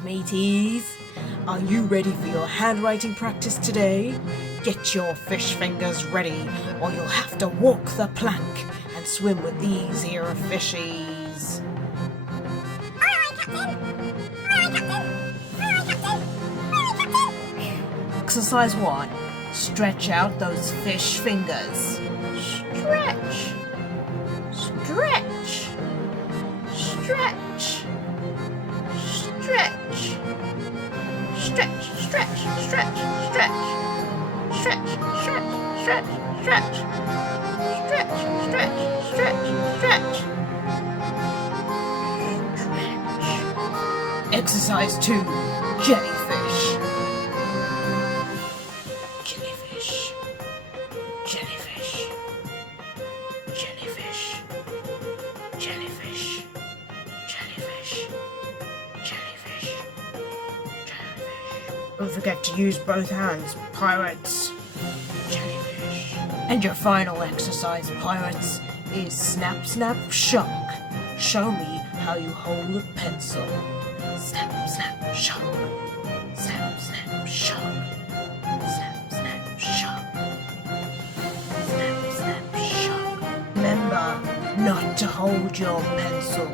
mateys. Are you ready for your handwriting practice today? Get your fish fingers ready, or you'll have to walk the plank and swim with these here fishies. Exercise 1. Stretch out those fish fingers. Stretch. Stretch. Stretch. Stretch. Stretch, stretch, stretch, stretch. Stretch, stretch, stretch, stretch. Stretch, stretch, stretch, stretch. Stretch. Exercise 2. Jellyfish. Jellyfish. Jellyfish. Jellyfish. Jellyfish. Jellyfish. Jellyfish. Jellyfish. Don't forget to use both hands, pirates. Jellyfish. And your final exercise, pirates, is snap, snap, shock. Show me how you hold a pencil. Snap, snap, shock. Snap, snap, shock. Snap, snap, shock. Snap, snap, shock. Remember not to hold your pencil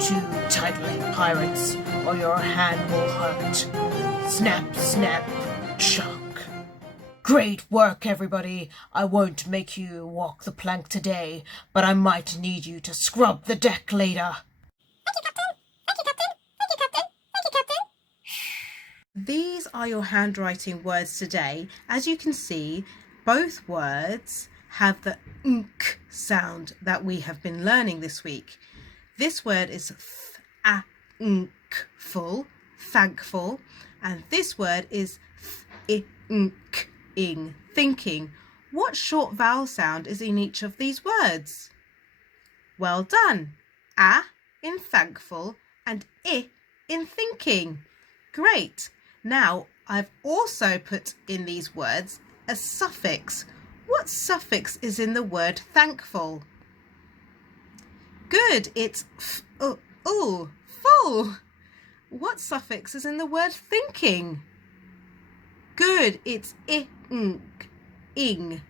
too tightly, pirates, or your hand will hurt. Snap, snap, shock. Great work, everybody. I won't make you walk the plank today, but I might need you to scrub the deck later. Thank you, Captain. Thank you, Captain. Thank you, Captain. Thank you, Captain. These are your handwriting words today. As you can see, both words have the nk sound that we have been learning this week. This word is thankful, thankful, and this word is ing, thinking. What short vowel sound is in each of these words? Well done. A in thankful and I in thinking. Great. Now I've also put in these words a suffix. What suffix is in the word thankful? Good, it's full. What suffix is in the word thinking? Good, it's ing.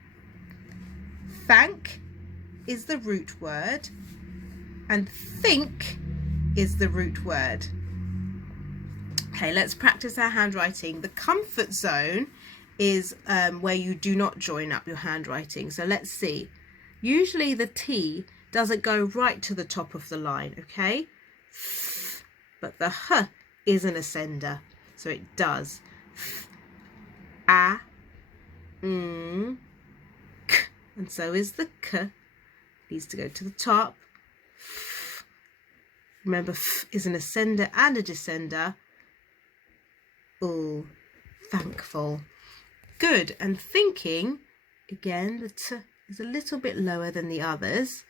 Thank is the root word and think is the root word. Okay, let's practice our handwriting. The comfort zone is where you do not join up your handwriting. So let's see. Usually the T doesn't go right to the top of the line, okay? But the H is an ascender, so it does. A, k, and so is the K. Needs to go to the top. Remember, f is an ascender and a descender. Oh, thankful. Good. And thinking, again, the T is a little bit lower than the others.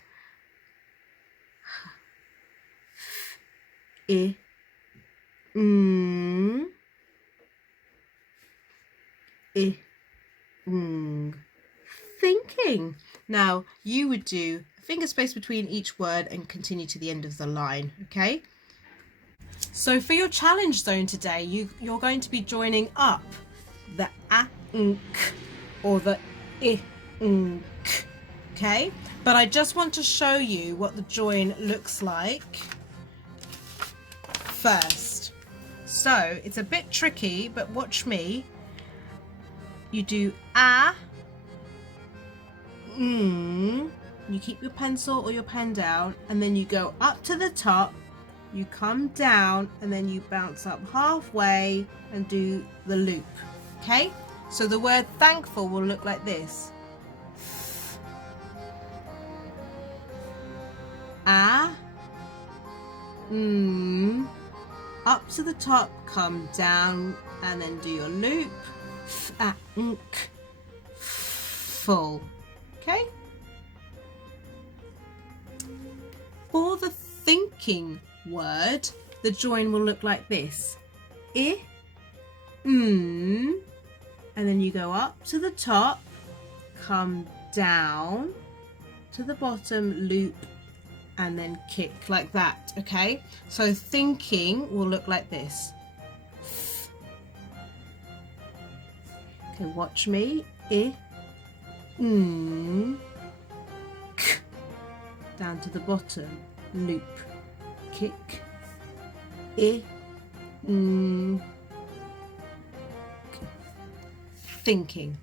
I, thinking. Now you would do a finger space between each word and continue to the end of the line, okay? So for your challenge zone today, you're going to be joining up the a-nk or the I-nk, okay? But I just want to show you what the join looks like first. So it's a bit tricky, but watch me. You do a, you keep your pencil or your pen down, and then you go up to the top, you come down, and then you bounce up halfway and do the loop, okay? So the word thankful will look like this. A, up to the top, come down, and then do your loop. Full. Okay? For the thinking word, the join will look like this. I, and then you go up to the top, come down to the bottom, loop, and then kick like that, okay? So thinking will look like this. Okay, watch me. I, k. Down to the bottom. Loop. Kick. I, k. Thinking.